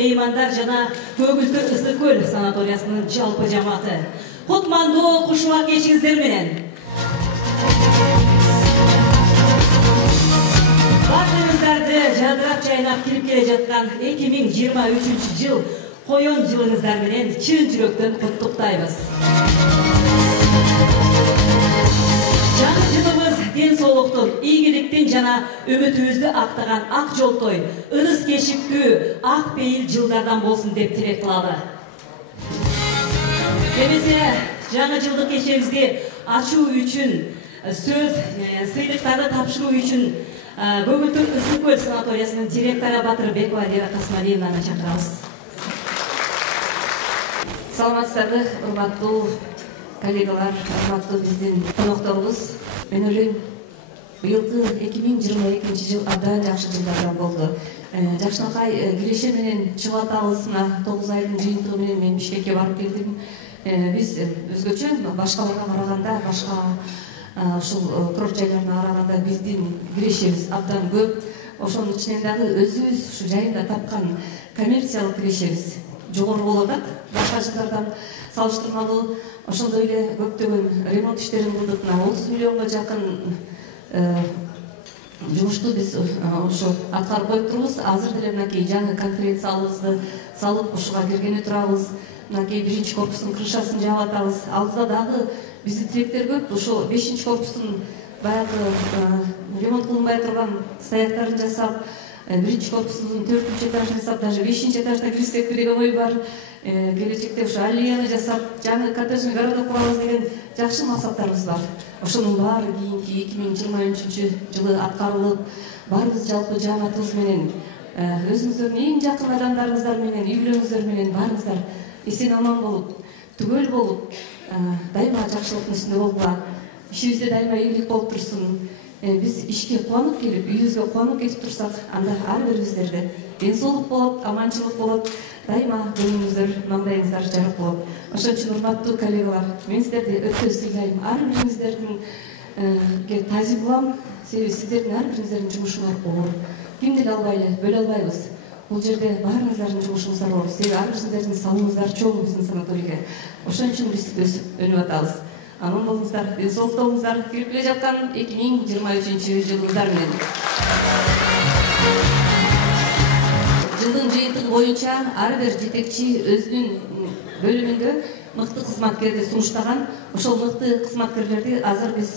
меймандар жана Көгүлтүр Ысык көл санаториясынын жалпы жамааты. Кутмандуу кушубак кечиңиздер менен. Баарыңыздарды жадырап жайнап кирип келе жаткан 2023 жыл коён жылыңыздар менен чын жүрөктөн куттуктайбыз. Жаңы жылыбыз ден соолуктун, ийгиликтин жана үмүтүбүздү актаган ак жолтой, ырыс кешиктүү, ак пейил жылдардан болсун деп тилек кылалы. Келесе жаңы жылдык кечебизди ачуу үчүн, сөз сыйлыктарды тапшыруу үчүн Көгүлтүр Ысык көл санаториясынын директору Батырбек Валерия Касмалиевнаны чакырабыз. Саламатсыздарбы, урматтуу коллегалар, урматтуу биздин конокторубуз. Мен ойлойм, быйылкы 2022 жыл абдан жакшы жылдардан болду. Жакшынакай киреше менен чыгып атабыз, 9 айдын жыйынтыгы менен мен Бишкекке барып келдим. Биз өзгөчө башкаларга караганда, башка ушул курорт жайларына караганда биздин кирешебиз абдан көп. Ошонун ичинен дагы өзүбүз ушу жайында тапкан коммерциялык кирешебиз жогору болот. Башка жылдардан салыштырмалуу ошондой эле көптөгөн ремонт иштерин кылдык. 30 миллионго жакын жумушту биз ошо аткарып коюп турбуз. Азыр деле мынакей жаңы конференция залыбызды салып ушуга киргени турабыз. Мынакей 1-чи корпустун крышасын жаап атабыз. Алдыда дагы биздин тилектер көп. Ошо 5-чи корпустун баягы ремонт кылынбай турган стояктарын жасап, 1-чи корпустун 4-чү этажын жасап, даже 5-чи этажда кирсекпи деген ой бар. Келечекте ушу аллеяны жасап, жаңы коттеджный городок курабыз деген жакшы максаттарыбыз бар. Ошонун баары кийинки 2023 жылы аткарылып, баарыбыз жалпы жамаатыбыз менен, өзүңүздөрдүн эң жакын адамдарыңыздар менен, үй-бүлөңүздөр менен баарыңыздар эсен аман болуп, түгөл болуп, дайыма жакшылыктын үстүндө болуп, ишибизде дайыма ийгилик болуп турсун. Биз ишке кубанып келип, үйүбүзгө кубанып кетип турсак, анда ар бириңиздерде ден соолук болот, аманчылык болот, дайыма көңүлүңүздөр, маңдайыңыздар жарык болот. Ошон үчүн урматтуу коллегалар, мен сиздерди өтө сыйлайм. Ар бириңиздердин тазим кылам, себеби сиздердин ар бириңиздердин жумушуңар оор. Кимди албайлы, бөлө албайбыз. Бул жерде баарыңыздардын жумушуңуздар оор. Себеби ар бириңиздердин салымыңыздар чоң биздин санаторийге. Ошон үчүн биз өсүп өнүп атабыз. Аман болуңуздар, ден соолукта болуңуздар. Кирип келе жаткан 2023 жылыңыздар менен. Жылдын жыйынтыгы боюнча ар бир жетекчи өзүнүн бөлүмүндө мыкты кызматкерди сунуштаган. Ошол мыкты кызматкерлерди азыр биз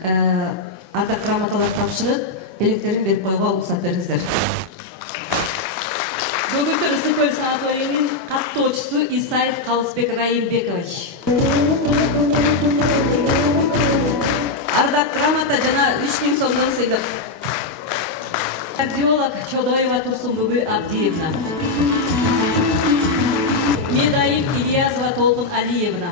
атак грамоталар тапшырып, белектерин берип коюуга уруксат бериңиздер. Көгүлтүр Ысык көл санаторийинин каттоочусу Исаев Калысбек Раимбекович. Ардак грамота жана 3000 сомдон сыйлык. Кардиолог Чодоева Турсунбүгү Абдиевна. Медаим Ильязова Толкун Алиевна.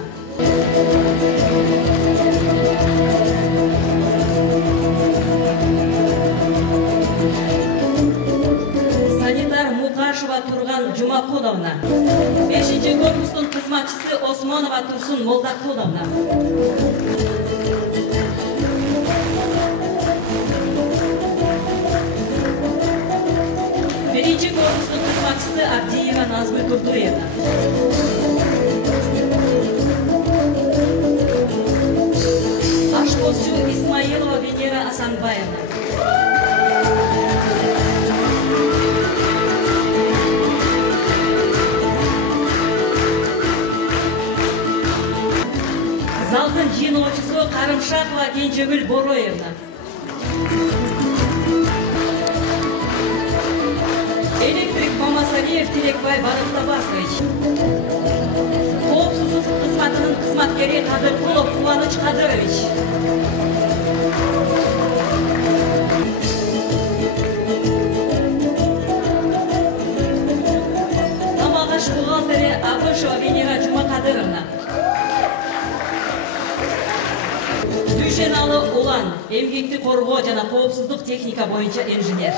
Санитар Мукашева Турган Жумакуловна. 5-чи корпустун кызматчысы Осмонова Турсун Молдакуловна. Биринчи корпустун кызматчысы Абдиева Назгүл Турдуевна. Ашкозчу Исмаилова Венера Асанбаевна. Залдын жыйноочусу Карымшакова Кенжегүл Бороевна. Электрик Мамасалиев Тилекбай Барыктабасович. Коопсуздук кызматынын кызматкери Кадыркулов Кубаныч Кадырович. Тамагаш бухгалтери Абышева Венера Жумакадыровна. Дүйшеналы Улан, эмгекти коргоо жана коопсуздук техника боюнча инженер.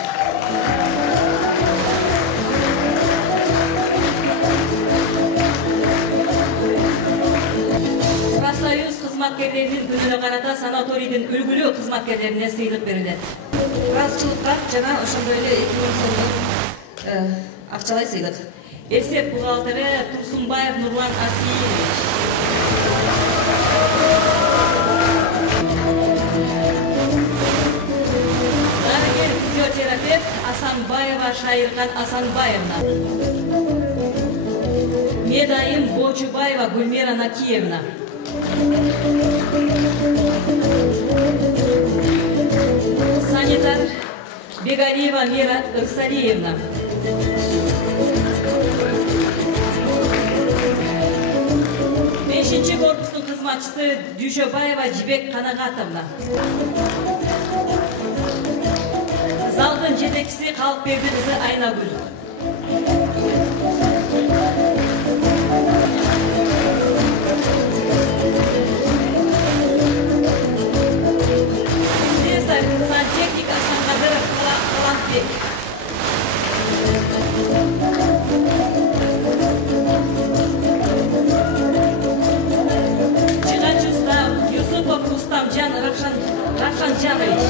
Профсоюз кызматкерлеринин күнүнө карата санаторийдин үлгүлүү кызматкерлерине сыйлык берилет. Ыраазычылыкка жана ошондой эле 2000 сомдон акчалай сыйлык. Эсеп бухгалтеры Турсунбаев Нурлан Асиевич. Дарыгер физиотерапевт Асанбаева Шайырхан Асанбаевна. Медайым Бочубаева Гульмира Накиевна. Санитар Бегариева Мира Ирсалиевна. Бешинчи корпустун кызматчысы Дүйшөбаева Жибек Канагатовна. Залдын жетекчиси Калыкберди кызы Айнагүл. Сантехник Асанкадыров Каланбек. Чыгач уста Юсупов Рустамжан Равшанжанович.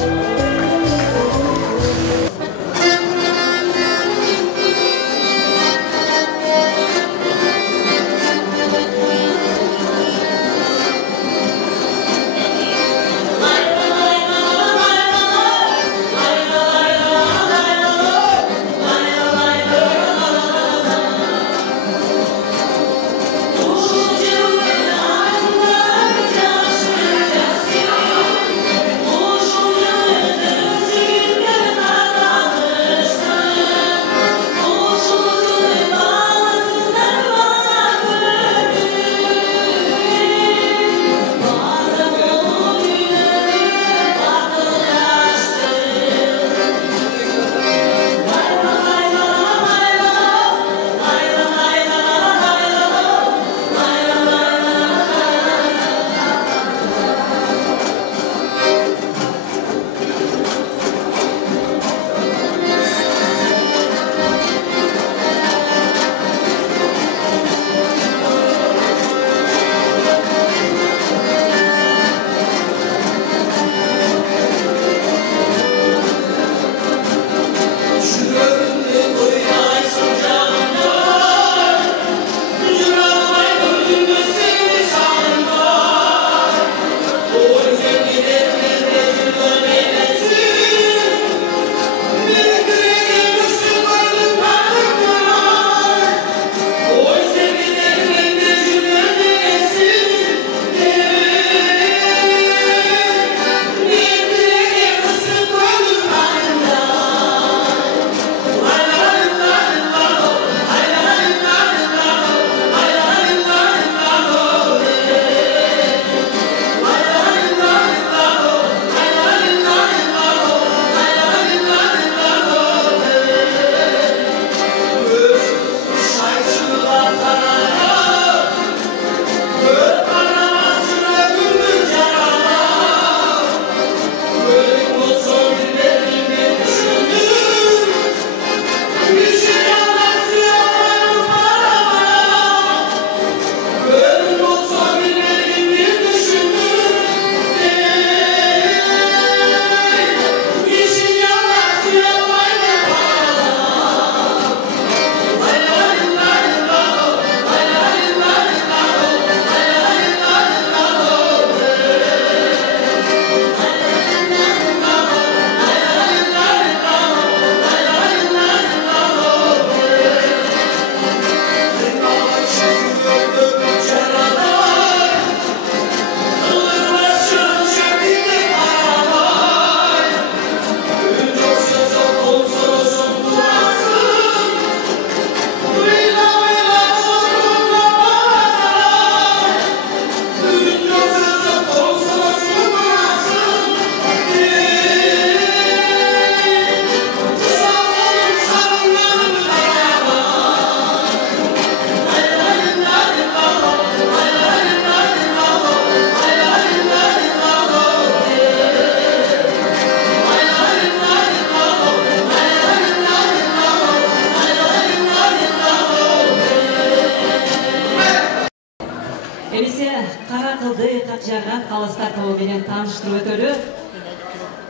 Жагат калыстар тобу менен тааныштырып өтөлү.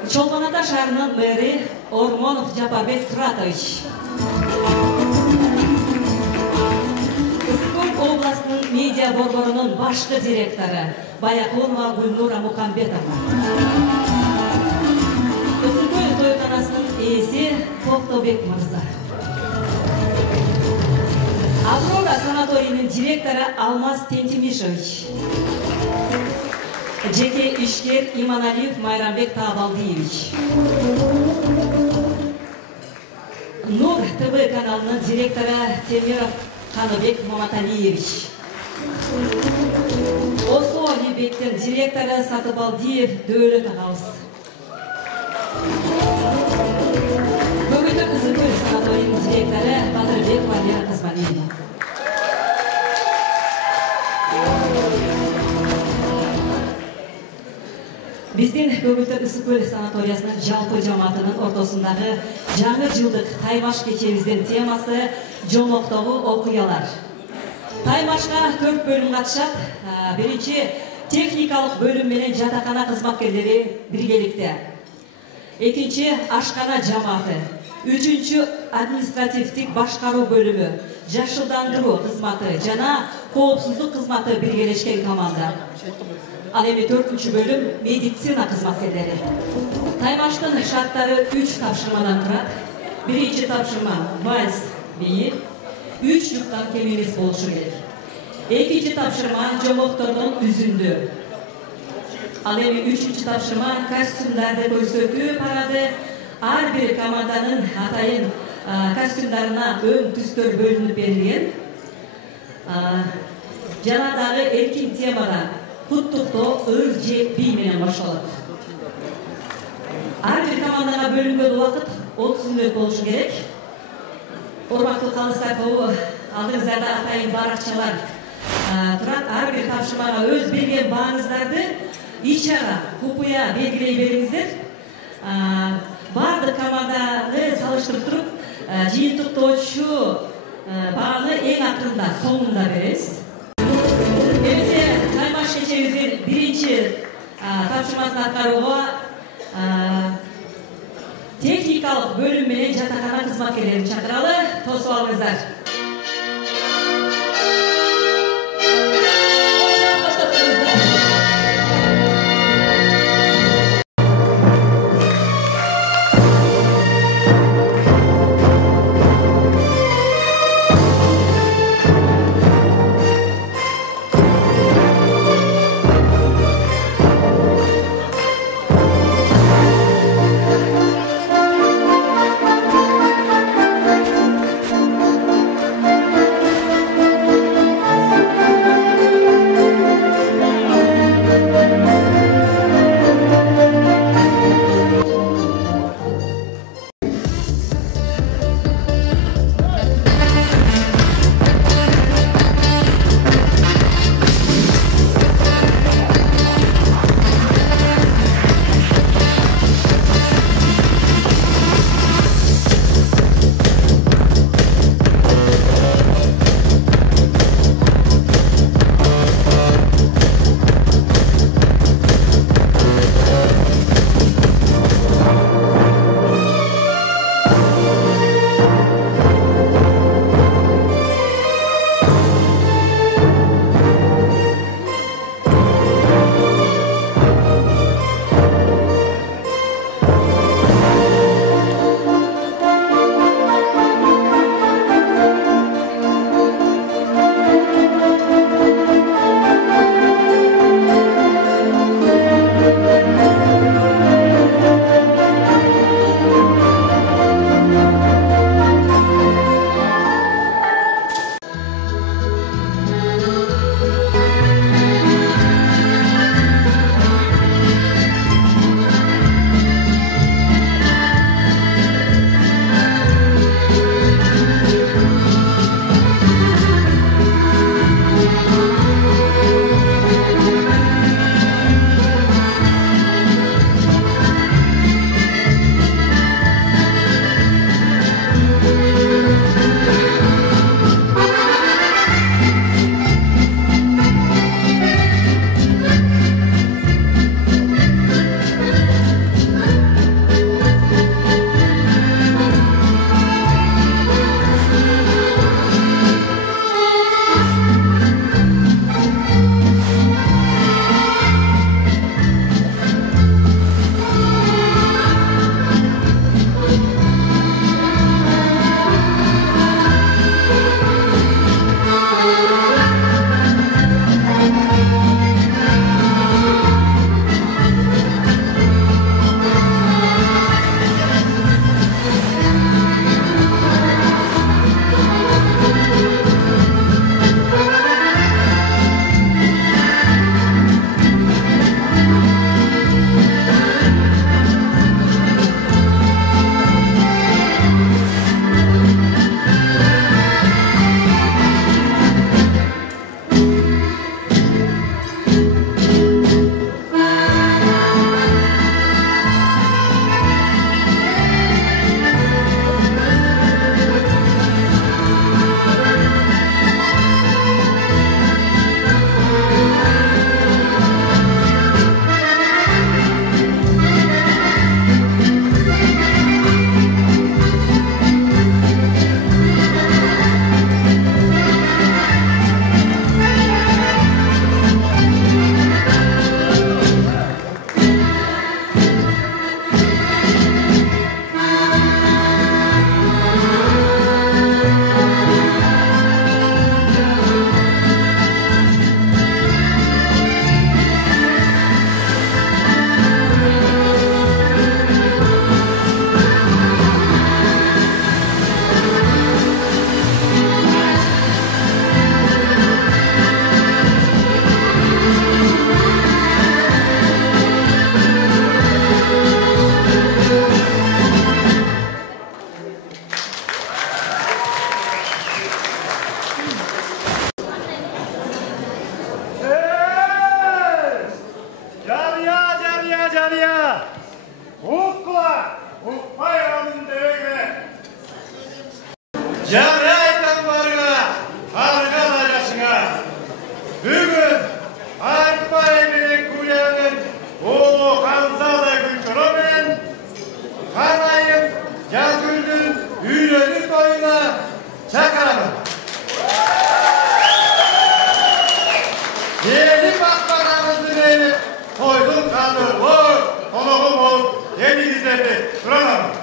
Чолпон Ата шаарынын мэри Ормонов Жапарбек Туратович. Копия борборунун башкы директору Баяконова Гүлнура Мукамбетова. Өсүкөл тойканасынын ээси Токтобек мырза. Аврора санаторийинин директору Алмаз Тентимишевич. Жеке ишкер Иманалиев Майрамбек Табалдиевич. Нур ТВ каналынын директору Темиров Каныбек Маматалиевич. Осо Либектин директору Сатыбалдиев Дөөлөт агабыз. Көгүлтөк Ысыкөл санаторийинин директору Батырбек Валера Казмалиева. Биздин Көгүлтөк Ысыкөл санаториясынын жалпы жамаатынын ортосундагы жаңы жылдык Таймаш кечебиздин темасы жолоктогу окуялар. Таймашка 4 бөлүм катышат. Биринчи техникалык бөлүм менен жатакана кызматкерлери биргеликте. Экинчи ашкана жамааты. Үчүнчү административдик башкаруу бөлүмү, жашылдандыруу кызматы жана коопсуздук кызматы биргелешкен команда. Ал эми 4-чү бөлүм медицина кызматкерлери. Таймаштын шарттары 3 тапшырмадан турат. Биринчи тапшырма вальс бийи, 3 жуктан кем эмес болушу керек. Экинчи тапшырма жолоктордун үзүндү. Ал эми 3-чү тапшырма костюмдарды көрсөтүү парады. Ар бир команданын атайын костюмдарына өң түстөр бөлүнүп берилген. Жана дагы эркин темада куттуктоо ыр же бий менен башталат. Ар бир командага бөлүнгөн убакыт 30 мүнөт болушу керек. Урматтуу калыстар тобу, алдыңыздарда атайын баракчалар турат. Ар бир тапшырмага өз берген бааңыздарды ичара купуя белгилей бериңиздер. Бардык команданы салыштырып туруп, жыйынтыктоочу бааны эң акырында, соңунда беребиз. Эмесе Таймаш кечебиздин биринчи тапшырмасын аткарууга техникалык бөлүм менен жатакана кызматкерлерин чакыралы. Тосуп алыңыздар. Италия, Укла, Укпайғанын дөге. Жарайтан барға, арған арасыңа. Бүгін Айтбай менен Күләнің оғы Хамзада Гүлтұрымен Қанайым Жазгүлдің үйлену тойына шақырамын. Ені бақпағамызды меніп, тойдың қаны ой, қонығы болып, еліңіздерді сұрамын.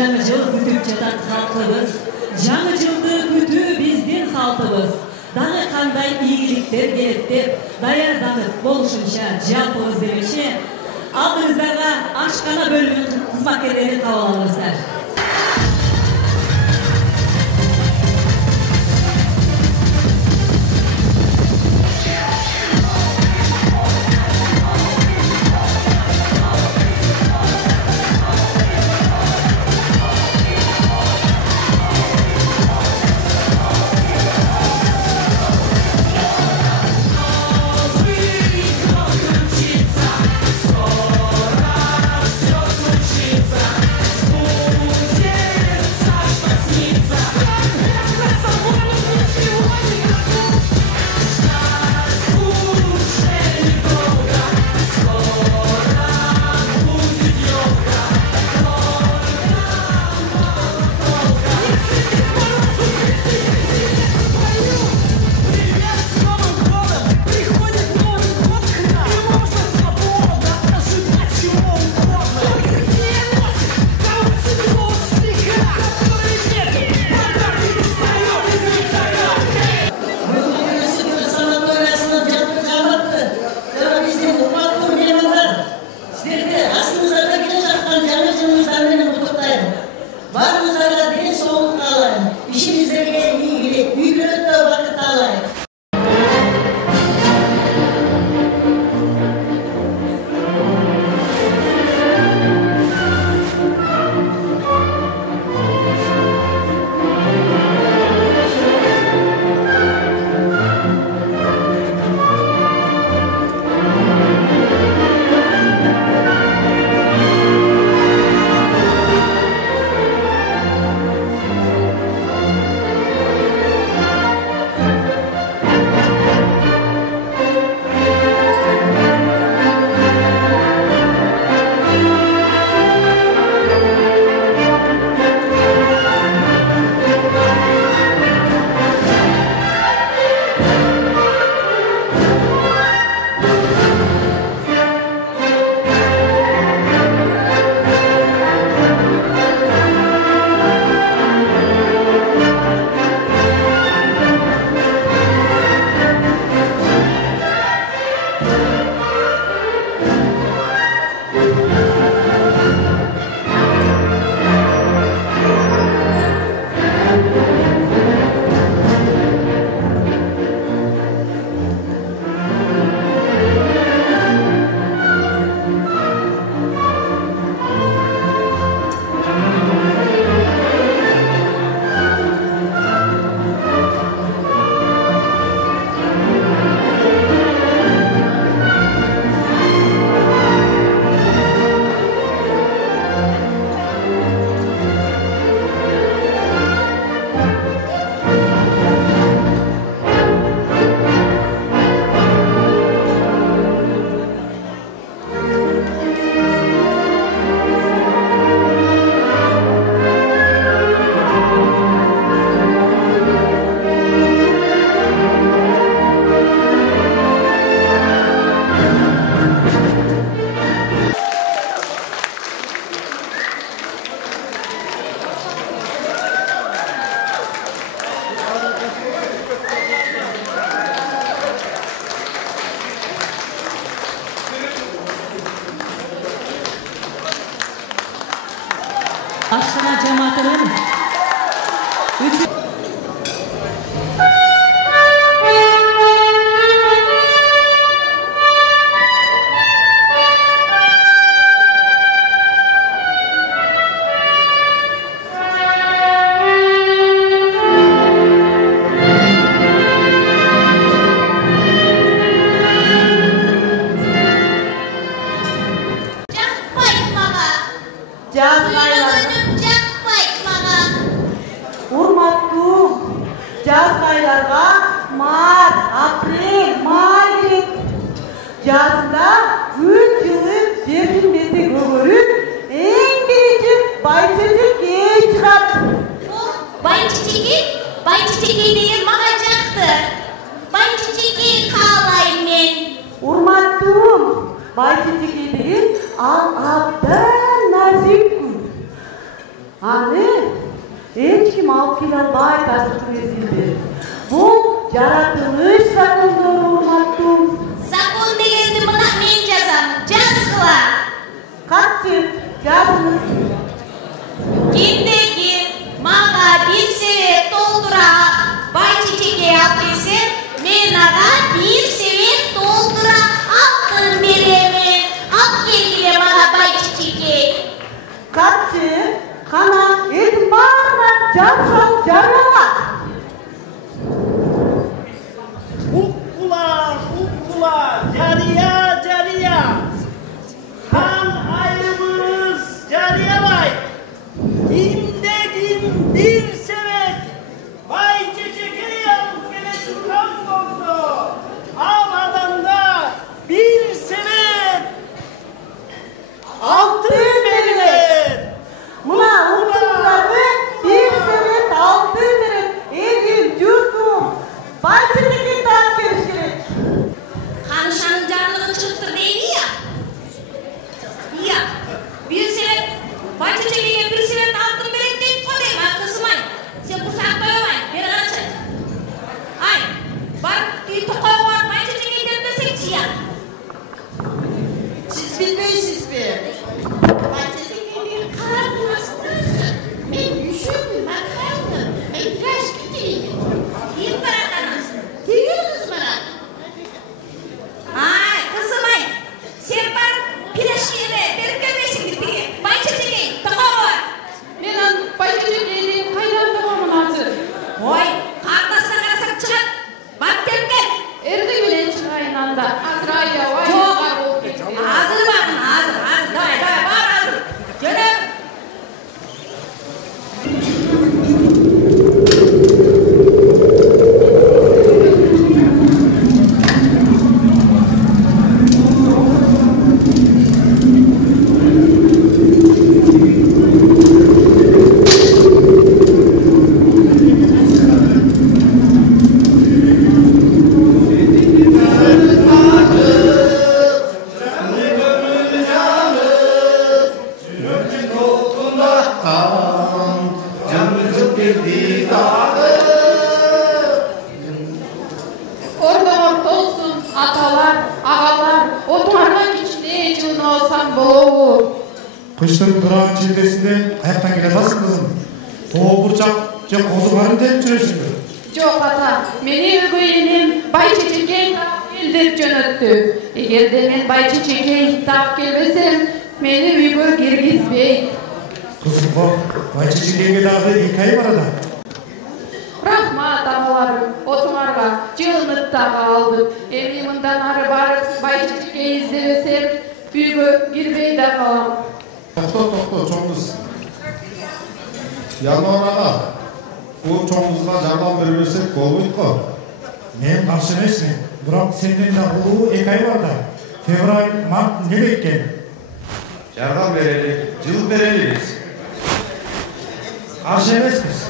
жаңы жыл күтүп жатат халкыбыз. Жаңы жылды күтүү биздин салтыбыз. Дагы кандай ийгиликтер келет деп даярданып болушунча жалпыбыз демекчи. Алдыңыздарга ашкана бөлүмүнүн кызматкерлерин кабыл алыңыздар. Ашкана жамаатынын жазында 3 жылы жердің беті көгеріп, ең бірінші Байчечеке шығады. Байчечеке деген маған жақты. Байчечеке қалай мен? Урматтым, Байчечеке деген ал абдан нәзік. Аны эч ким алып келе албайт азыркы мезгилде. Бул жаратылыш закондору урматтуу. Закон дегенди мына мен жазам. Жазгыла. Катчы, жазыңыз. Кимде-ким мага бир себет толтура бай чечеге алып келсе, мен ага бир себет толтура алтын беремин. Алып келгиле мага бай чечеге. Катчы, кана элдин баарына жапшал жарыяла. Ukkular, cariya. Kan ayımız cariyalay. Kimde bir sebep. Vay çeçekeyi alıp gele çıkan oldu. Almadan da bir sebep. Altın verilir. Mına ultumuzdagы bir sebet altın verip elin jurtum bayçılıkты таап келиш керек. Kanşanın canlığını çıktır değil ya. Ya, bir sebep bay çечегеге bir sebep altın berek deyip koyayım. Ha kızmay. Sen kursak koyamayın. Beri açay. Ay, bar bir tokağı var bay çечегеге desek ya. Siz bilmeysiniz mi? Bay çечеге bir karnınızsın. Ben düşün, bakardım. Ben tıraş gideyim. Kim bırakanız? Diyorsunuz bana. Ay, kızmay. Sen bar pireşkiye berip gelmesin gittiği. Bay çечеге tokağı var. Мен бай чечегени кайдан табамын азыр? Ой, қартасына қарасақ шығат. Барып беріп кел. Эртең менен чыгайын анда. Азыр аябай Жоқ. бар болуп кетти. Hazır bakın, hazır. Давай, бар hazır. Gönül. Ордоңор толсун, аталар, агалар, отуңарга кичине жылына алсам болобу? Кыштын кыран чилдесинде каяктан келе атасың кызым? Тоо бурчак же козу барын деп жүрөсүңбү? Жок ата, мени өгөй энем бай чечеге таап кел деп жөнөттү. Эгерде мен бай чечеге таап келбесем, мени үйгө киргизбейт. Кызым го, бай чечегеге дагы 2 ай барада. Рахмат агаларым, отуңарга жылынып дагы алдым. Эми мындан ары барып бай чечеге издебесем, үйгө кирбей да калам. Токто, чоңуз. Январ ага, бул чоңузга жардам бербесек болбойт го. Мен каршы эмесмин, бирок сенден да улуу 2 ай бар да. Февраль, март неге экен? Жардам берели, жыл берелибиз. Каршы эмеспиз.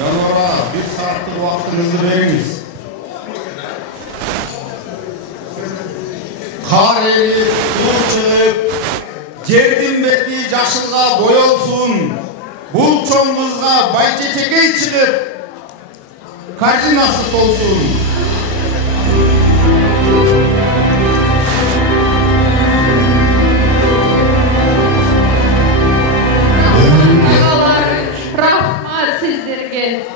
Январ ага, 1 сааттык убактыңызды бериңиз. Кар эрип, суу чыгып, жердин бети жашылга боелсун. Бул чоңузга бай чечеге чыгып, картинасы толсун. Агалар, рахмат сиздерге.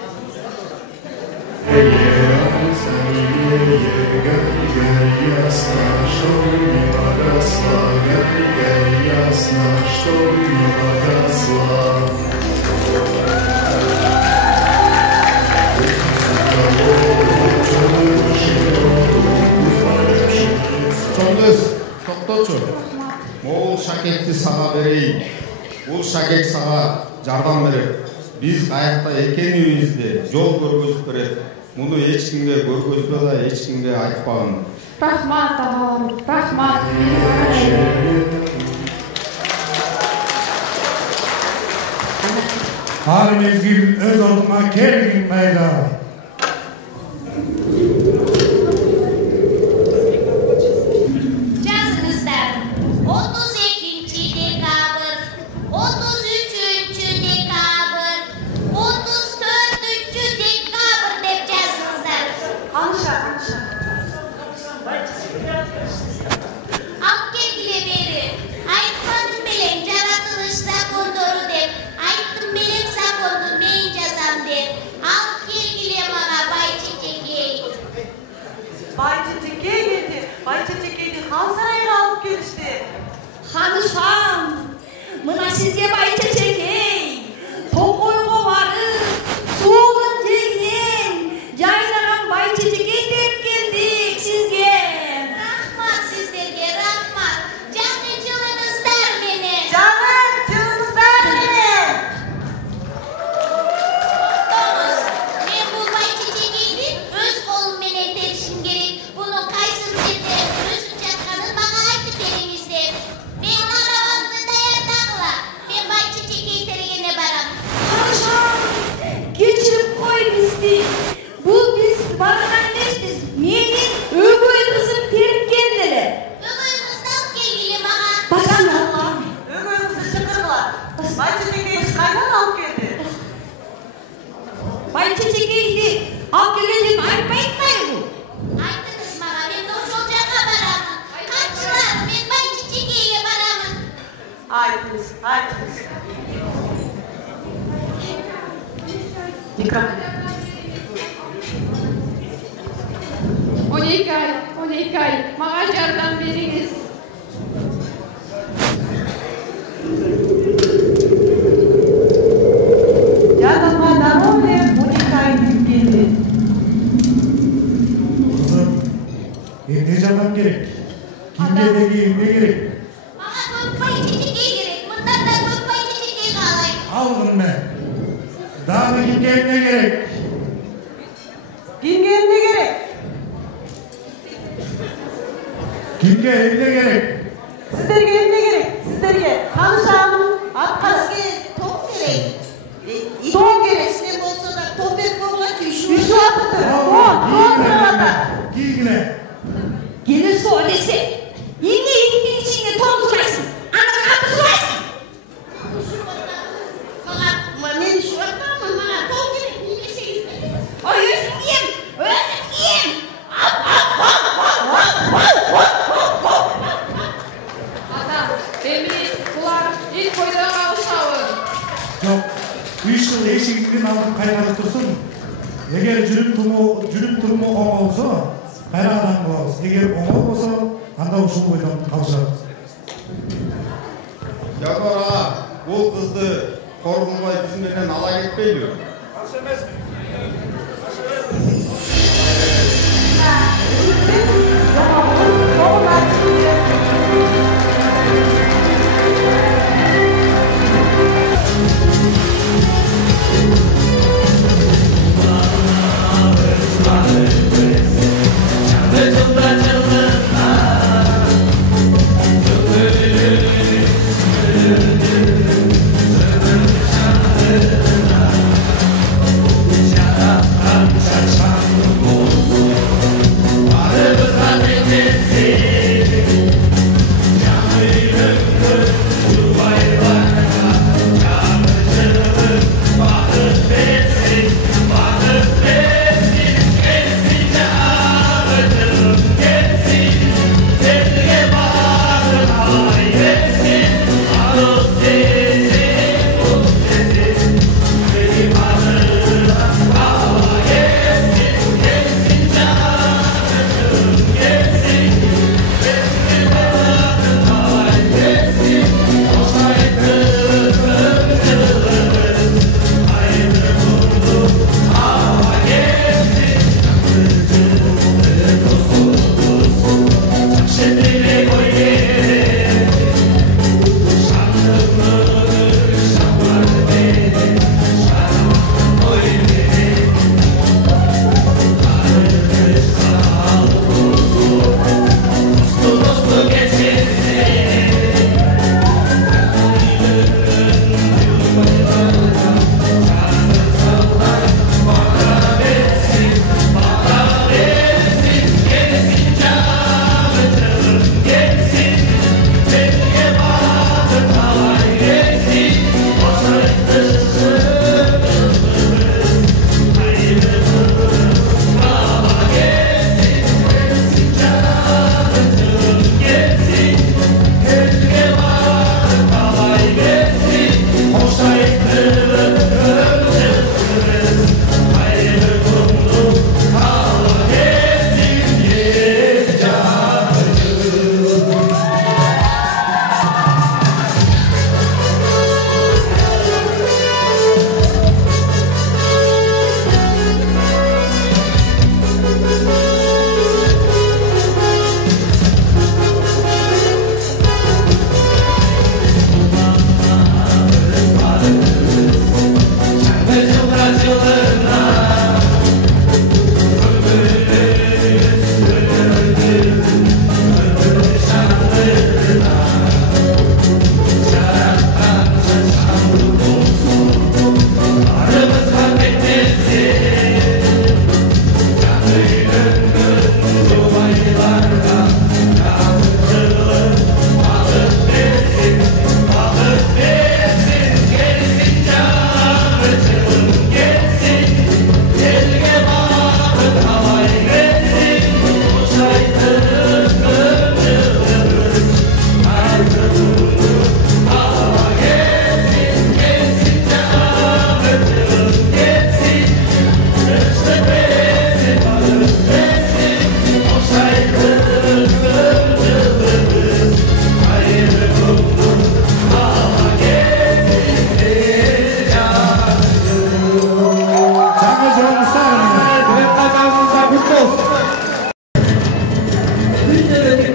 Чоңуз, токточу. Могул шакекти сага берейин. Бул шакек сага жардам берет. Биз каякта экенибизди жол көргөзүп берет. Муну эч кимге көргөзбө да, эч кимге айтпагын. Рахмат агаларым, рахмат. Ар мезгил өз ордуна келгин майда. Жазыңыздар. 32 dekabr, 33 Alp gelgile beri. Aytmadım belem jaratılış zakondoru dep. Ayttım belem zakondu men жазам dep. Alp gelgile maga Bay Çeçekey. Bay Çeçekey geldi. Bay Çeçekey'di Han sarayına alıp gelişti. Hanışam, mına sizge Bay Çeçekey. Tokoygo varıp, suğun jeginen, jaylagan Bay Çeçekey dep geldik sizge. Rahmat sizlerge, rahmat. Canı cılınızlar beni. Canım cılınızlar beni. To'g'ri, men bu Bay Çeçekeyni o'z qo'lim bilan terishim kerak. Buni qaysi yerda o'sib жатqanini menga aytib beringiz deb. Men qaravotni tayyorlanglar. Men Bay Çeçekey terigine boraman. Qarasham, kechirib qo'y bizni. Bu biz baragan emasmiz. Mening o'g'il qizim terib keldilar. O'g'il qizni olib kelgili menga. Basanlar. Ögörümüzü çıkırlar. Bay Çeçekey'di kaydan alıp geldi. Bay Çeçekeyni olib kelgandim aytmaymi? Aytdingiz menga, men o'sha joyga boraman. Qanchalar men Bay Çeçekeyga boraman. Aytınız, aytınız. Mikrofon. 12 ay, mağa jardam beriniz. Yardımma Danone 12 ay geldi. Kızım, ne canım gerek? Kimdeki ne gerek? Menga ko'p Bay Çeçekey kerak. Bundan da ko'p Bay Çeçekey qalayım. Algın ne? Daha kimge ne gerek? Kimge ne gerek? Kimge ne gerek? Sizlerge ne gerek? Sizlerge tanışalım. Atkazge Top gerek. Top gerek. Ne bolsa da top etmekle düşün. Düşü atıdır. Doğan sırada. Giyine. Gelir söylese. Yenge ittin içine ton suraysın. Anladın kapı suraysın. Men şu anda bana top gerek. O özüm yiyeyim. Özüm yiyeyim. Adam, emin, bular ilk koydan alışağı. Yok. 3 yıl eşikten aldım kaynatıp dursun. Eğer жүрүп турму оң болсо, кайрадан болобуз. Эгер оң болсо, анда ушул бойдон калышабыз. Жабара, бул кызды коргонбай биз менен ала кетпейби? Yeah.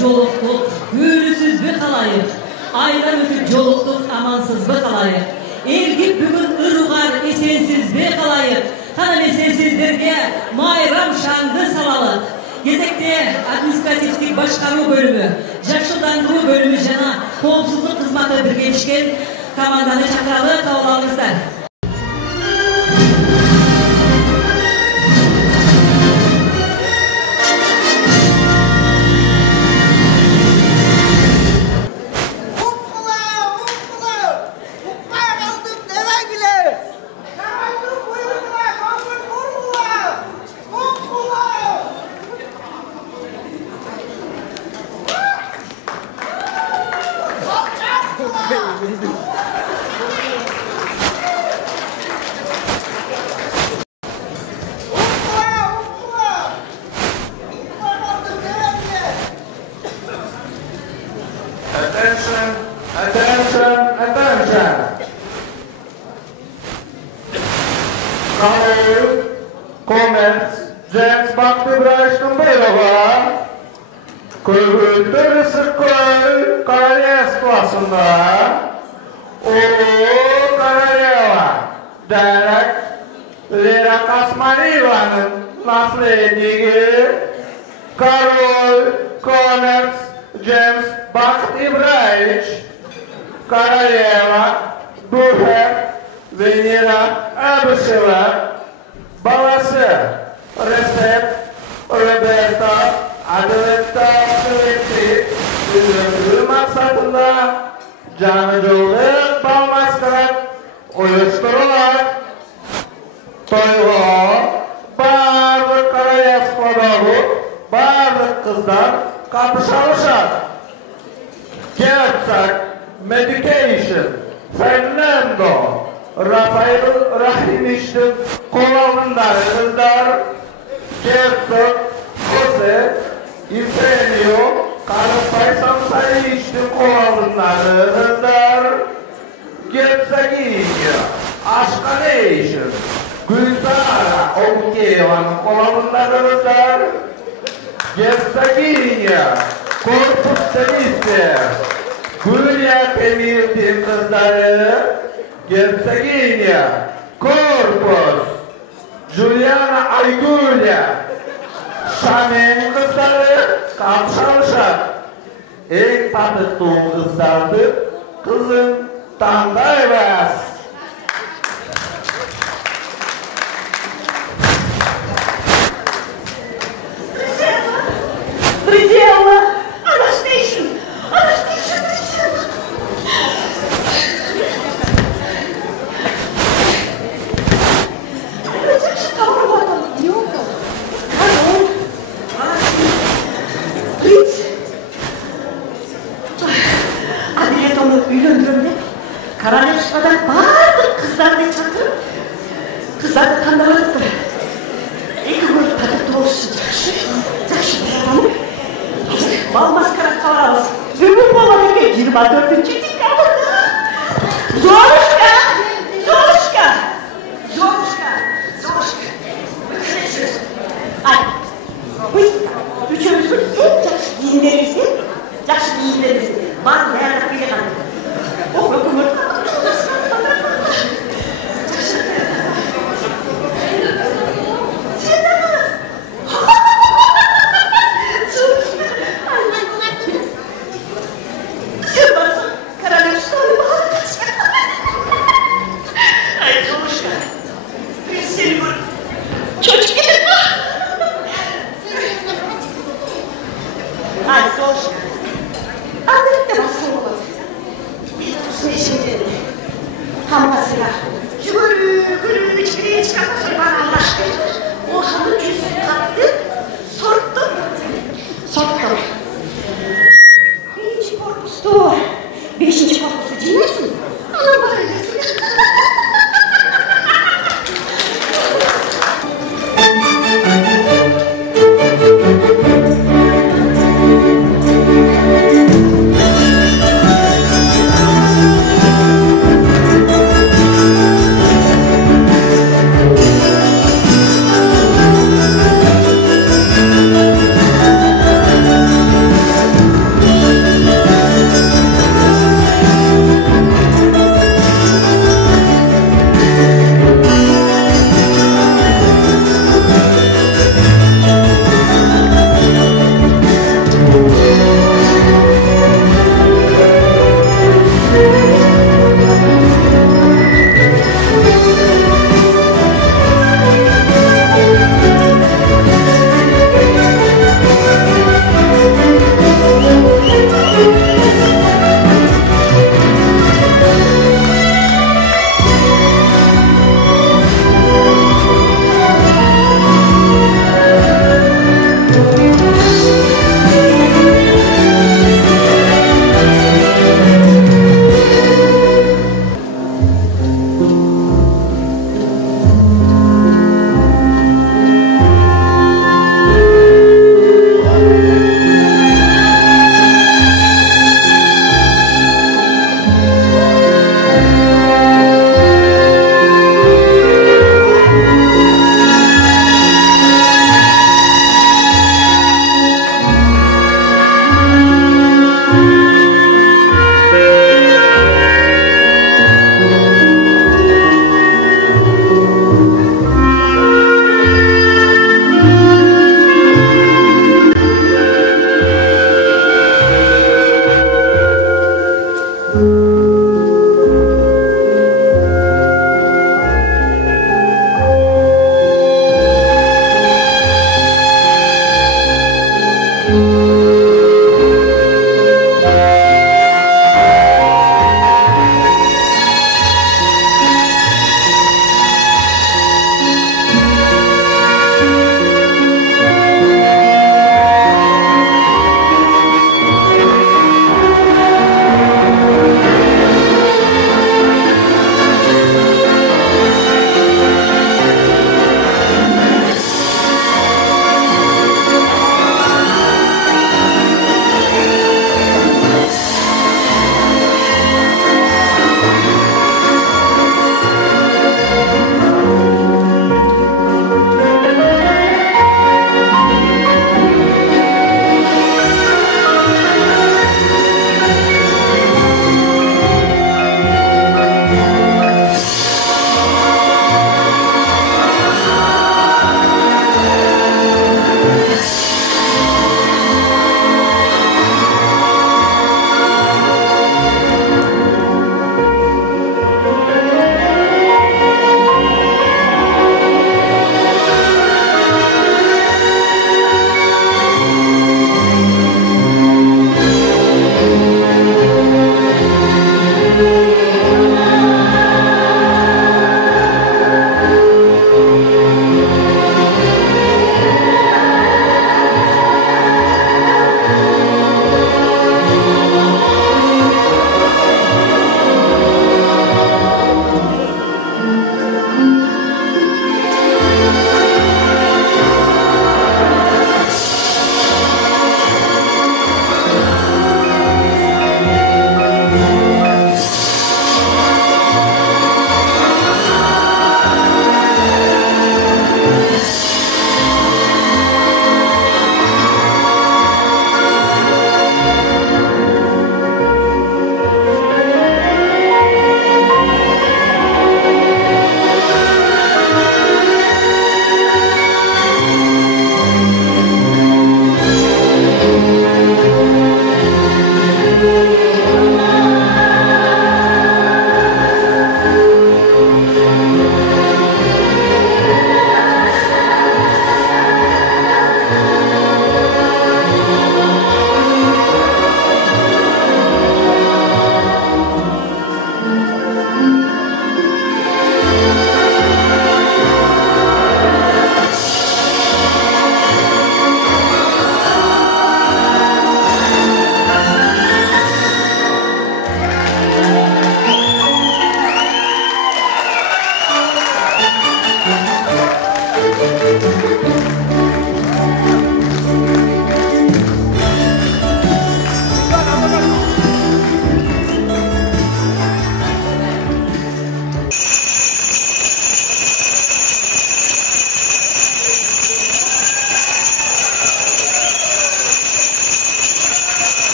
жолуктук, күнүсүзбү калайык. Айдан өтүп жолуктук, амансызбы калайык. Элгип бүгүн ырыгар эсенсизби калайык. Кана эмесе сиздерге майрам шаңды салалык. Кезекте административдик башкаруу бөлүмү, жакшылдандыруу бөлүмү жана коопсуздук кызматы биргелешкен команданы чакыралы, кабыл алыңыздар.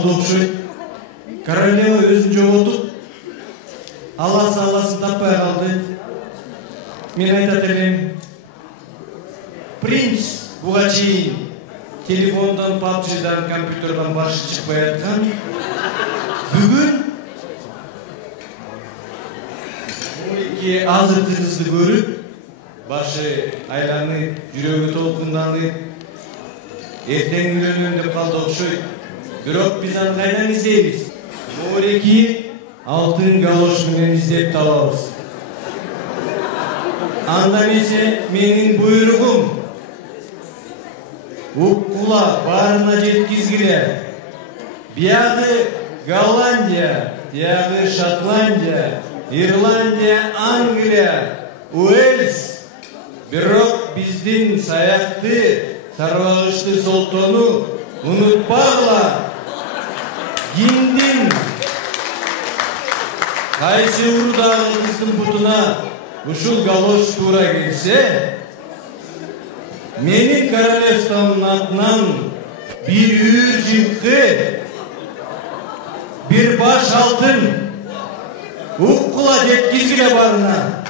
алды окшойт. Королева өзүн жоготуп, аласын таппай калды. Мен айтат элем, принц буга чейин телефондан, PUBG'дан, компьютердан башы чыкпай аткан. Бүгүн Мурики азыркы кызды көрүп, башы айланып, жүрөгү толкунданып, эртең үйлөнөм деп калды окшойт. Бирок биз аны кайдан издейбиз? Мурики алтын галош менен издеп табабыз. Анда эмесе менин буйругум. Уккула баарына жеткизгиле. Биягы Голландия, тиягы Шотландия, Ирландия, Англия, Уэльс. Бирок биздин саякты, сарбагычты солтону унутпагыла. Гиндин кайсы урудагы кыздын бутуна ушул галош туура келсе, менин королевствомдун атынан бир үйүр жылкы, бир баш алтын уккула жеткизгиле барына.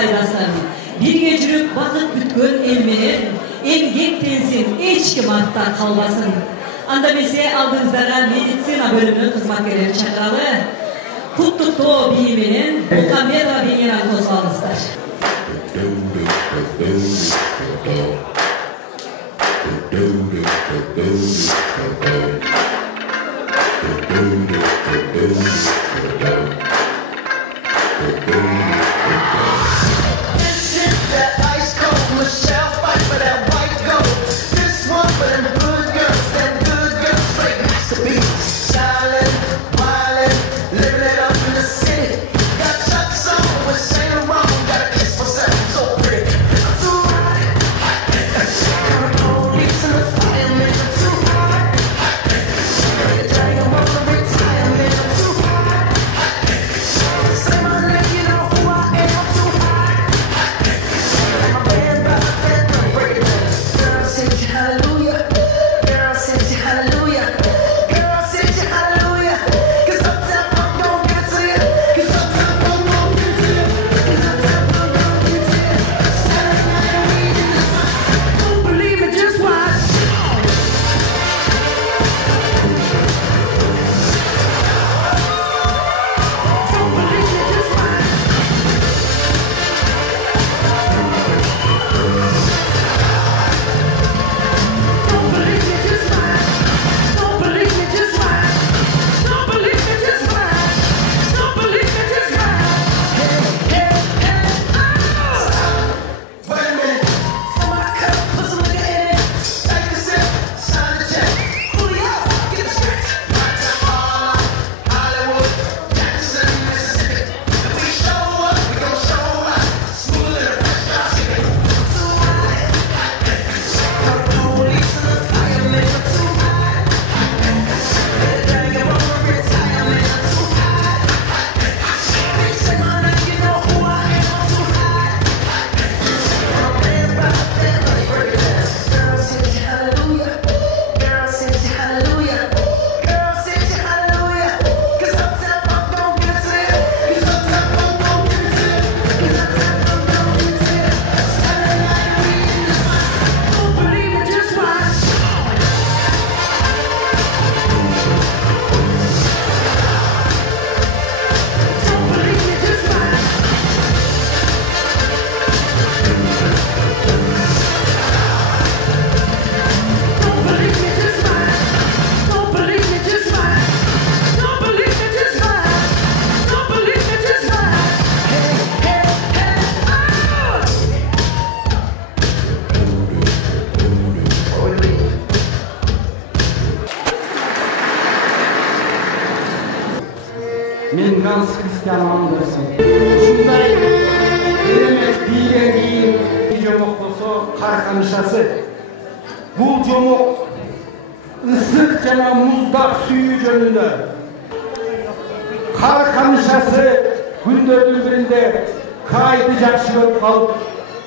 айдасын. Birge жүрүп бакыт бүткөн эл менен эмгек тенсин, эч ким артта калбасын. Анда эмесе алдыңыздарга медицина бөлүмүнүн кызматкерлерин чакыралы. Куттуктоо бии менен Мухаммедова Бейнираны козгоңуздар. Men Hans Christian Andersen. Ушундай керемет бийлен кийин жомок болсо карканышасы. Бул жомок ысык жана муздак сүйүү жөнүндө. Карканышасы күндөрдүн биринде кайды жакшы көрүп калып,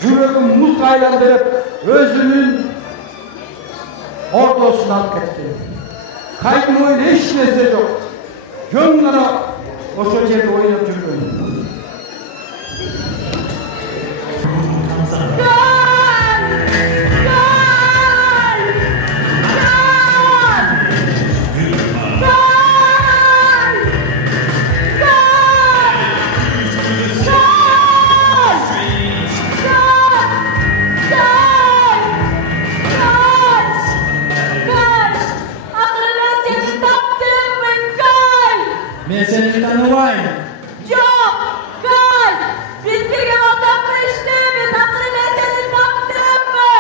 жүрөгүн музга айландырып, өзүнүн ордосуна алып кетти. Кайдын оюнда эч нерсе жок. Жөн гана ошо жерде ойноп жүргөн. Men seni tanımayım. Yok, kal. Biz birge ortaklı işlemiz. Akıllı ben seni taptım mı?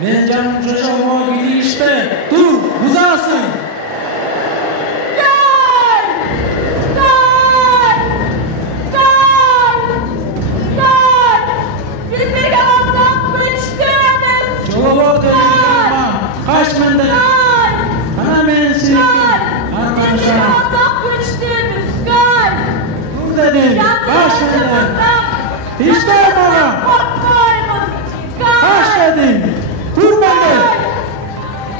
Men canım çocuğuma gidiyor işte. Dur, uzansın. Kal. Kal. Kal. Kal. Biz birge ortaklı işlemiz. Çoluğa dönüyorum. Kaç menden. Kal. Bana ben seni. Arkadaşlar. Dedim, kaç dedim. Hiç durma. Kaç dedim. Durma dedim.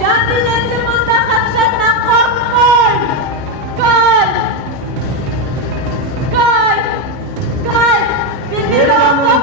Canlı nesimizde kaçacağından korkmayın. Kal. Kal. Kal. Biz bir ortak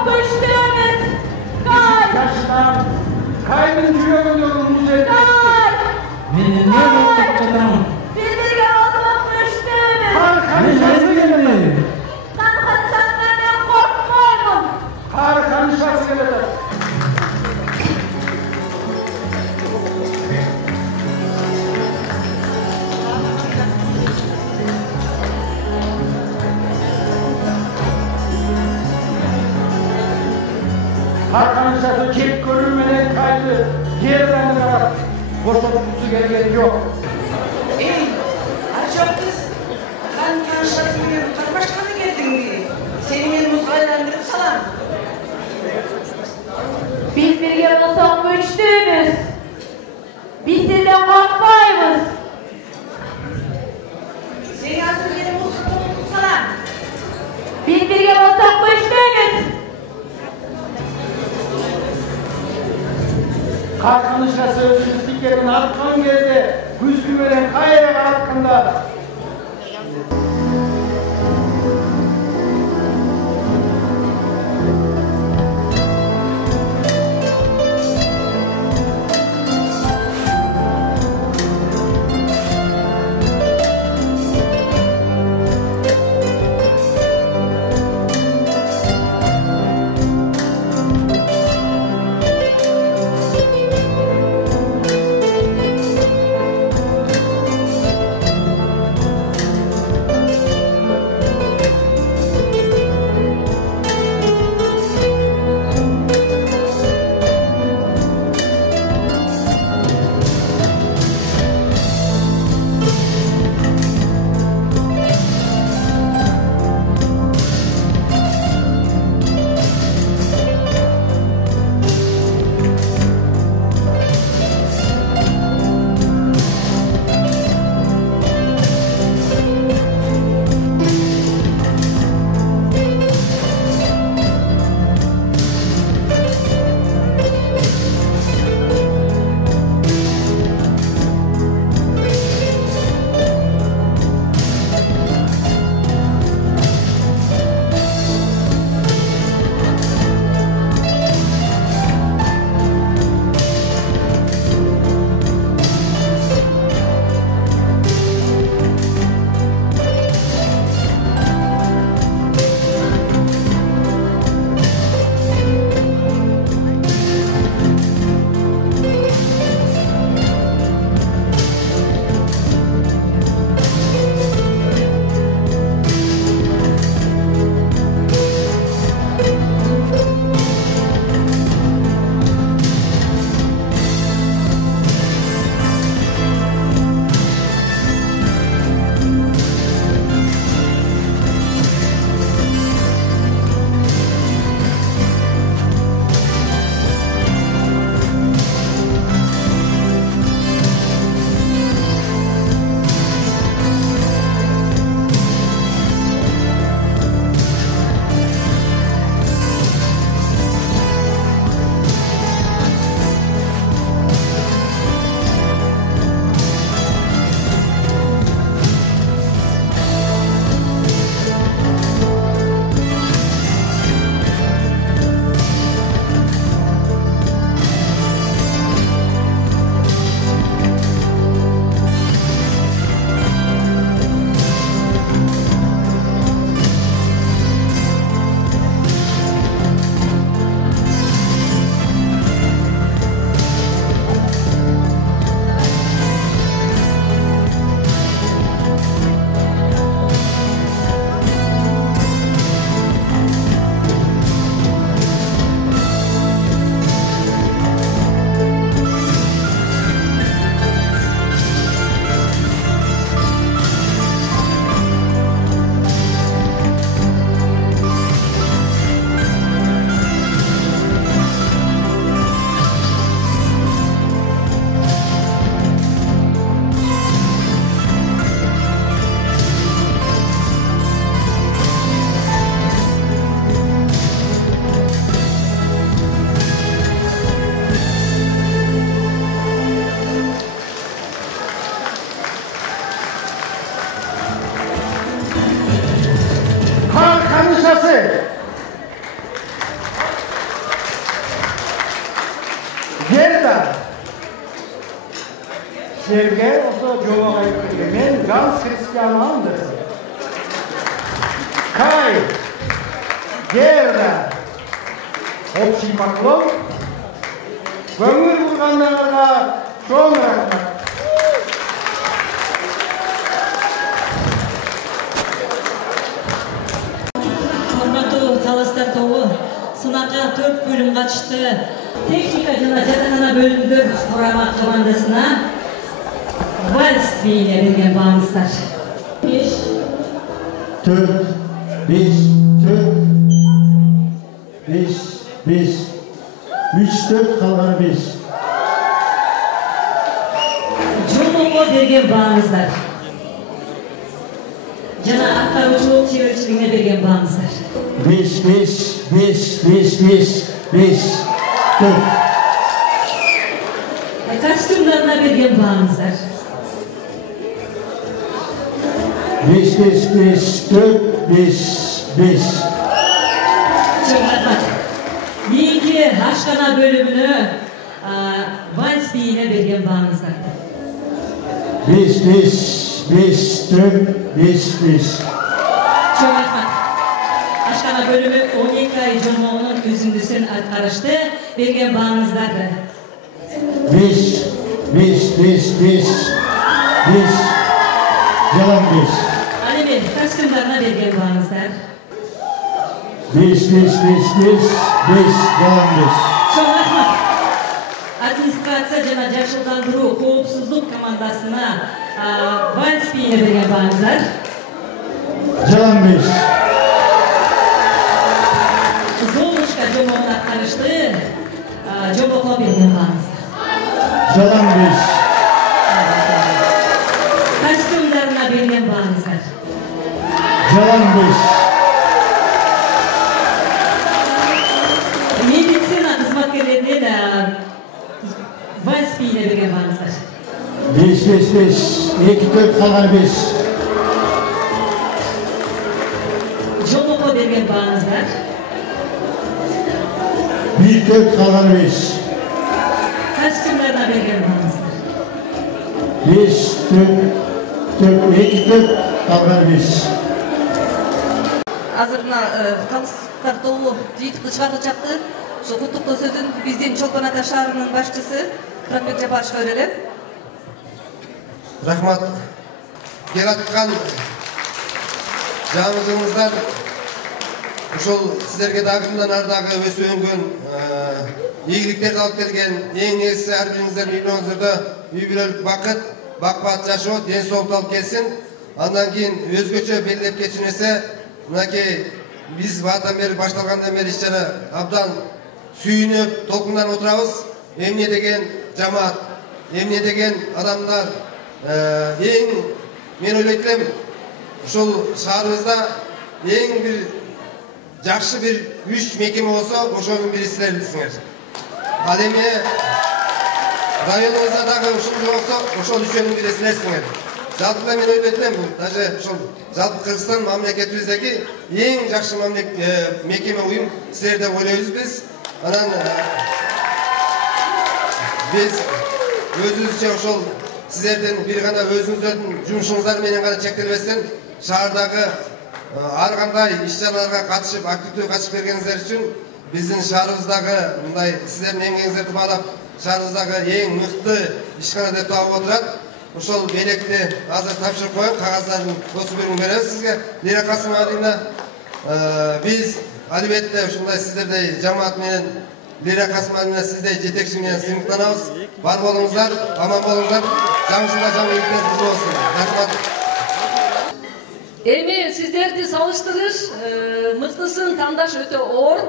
Ошо жек көрүү менен кайды жерден карап бошотуусу келген жок. Эй, ачок кыз, хан каншасы менен кармашканы келдиңби? Сени мен музга айландырып салам. Biz birge olsak güçlüyüz. Biz sizden korkmayız. Seni hazır yeni muzga tutup salam. Biz birge olsak güçlüyüz. Kalkınışa sözsüz dikerin artkan кезде күзгү менен кайра каратканда Жерге осы жобаға келген мен Ганс Кристиан Андерсен. Кай, Герда, общий поклон. Көңіл құрғандарға чоң рахмат. Құрматтуу таластар тобу сынакка 4 бөлүм катышты. Техника жана жатакана бөлүмдөр курама командасына вальс бийине берген бааңыздар. 5 4 5 4 5 5 3-4 қалған 5. Жолдоого берген бааңыздар. Жана аткаруучулук чеберчилигине берген бааңыздар. 5 5 5 5 5 5 4. Костюмдарына берген бааңыздар. 5 5 5 4 5 5. Çok rahmat. Keyingi aşkana bölümünü vals biyine bergen bağınızlar. 5 5 5 4 5 5. Çok rahmat. Aşkana bölümü 12 ay Jomo'nun üzüntüsün karıştı. Bergen bağınızlardı. 5 5 5 5 5. Yalan 5. Ali Bey, kostümlerine bergen bağınızlar. 5 5 5 5 5 yalan 5. Çok rahmat. Administrasiya jana Yaşıldandırуу Koopsuzluk komandasına vals biyine bergen bağınızlar. Yalan 5. Zoluşka Jomo'na karıştı. Jomo'na bergen bağınızlar. Yalan 5. Kostümlerine bergen bağınızlar. Yalan 5. Meditsina hizmetlerine de vals biyine bergen bağınızlar. 5 5 5 2 4 kalan 5. Jomo'na bergen bağınızlar. 1 4 kalan 5. Kostümlerine bergen bağınızlar. 5 4 2 4 kalan 5. Азыр мына конкурстар тобу жыйынтыкты чыгарып чыкты. Ошо куттуктоо сөзүн биздин Чолпон Ата шаарынын башчысы Кыранбек Жапаровичке берелим. Рахмат. Келаткан жаңылыгыңыздар ушул сиздерге дагы мындан ары дагы өсүп өнгөн ийгиликтерди алып келген, эң негизгиси ар бириңиздер үйлөрүңүздөрдө үй бүлөлүк бакыт, бак-бат жашоо, ден соолукту алып келсин. Андан кийин өзгөчө белгилеп кетишмесе, мынакей биз баатан бери башталгандан бери иш-чара абдан сүйүнүп, толкунданып отурабыз. Эмне деген жамаат, эмне деген адамдар, эң мен ойлойт элем, ушул шаарыбызда эң бир жакшы бир 3 мекеме болсо, ошонун бири силерсиңер. Ал эми районубузда дагы ушул болсо, ошол үчөөнүн бири силерсиңер. Жалпы мен ойлойт элем, даже ушул жалпы Кыргызстан мамлекетибиздеги эң жакшы мекеме уюм силер деп ойлойбуз биз. Анан биз өзүбүзчө ошол сиздердин бир гана өзүңүздөрдүн жумушуңуздар менен гана чектелбестен шаардагы ар кандай иш-чараларга катышып, активдүү катышып бергениңиздер үчүн биздин шаарыбыздагы мындай сиздердин эмгегиңиздерди баалап шаарыбыздагы эң мыкты ишкана деп табылып отурат. Ошол белекти азыр тапшырып коюп, кагаздарын тосуп беребиз сизге. Лира Касымовна, биз албетте ушундай сиздердей жамаат менен Лира Касымовна сиздей жетекчи менен сыймыктанабыз. Бар болуңуздар, аман болуңуздар. Жаңы жылда жаңы ийгиликтер болсун. Рахмат. Эми сиздерди салыштырыш мыктысын тандаш өтө оор.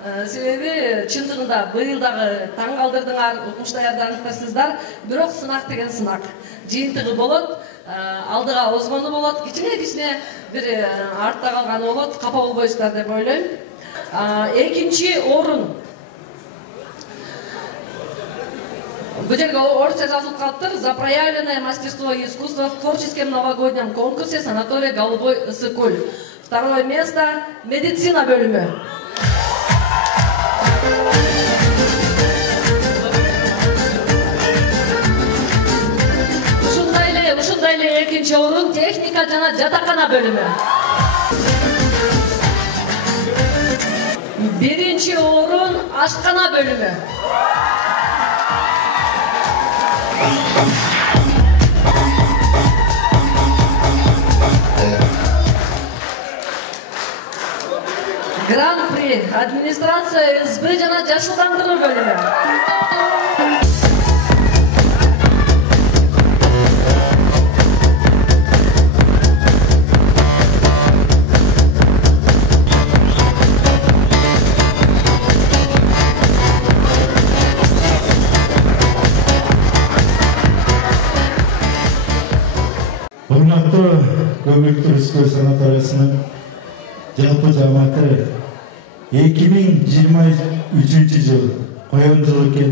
Себеби чындыгында быйыл дагы таң калдырдыңар, укмуш даярданыптырсыздар. Бирок сынак деген сынак. Жыйынтыгы болот, алдыга озгону болот, кичине бир артта калганы болот, капа болбойсуздар деп ойлойм. Экинчи орун. Бул жерге орусча жазылып калыптыр. За проявленное мастерство и искусство в творческом новогоднем конкурсе санатория Голубой Ысыкуль. Второе место медицина бөлүмү. Ушундай эле экинчи орун техника жана жатакана бөлүмү. Биринчи орун ашкана бөлүмү. Гран-при администрация организация СБ жана жашылдандыруу бөлүмү. Hurmatlı Göbekli Üsküdar Sanatoriyası'nın жалпы жамааты 2023 жыл коомчулукка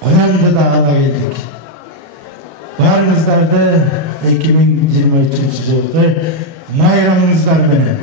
коямды да ала келдик. Барыңыздарды 2023 жылғы майрамыңыздар менен.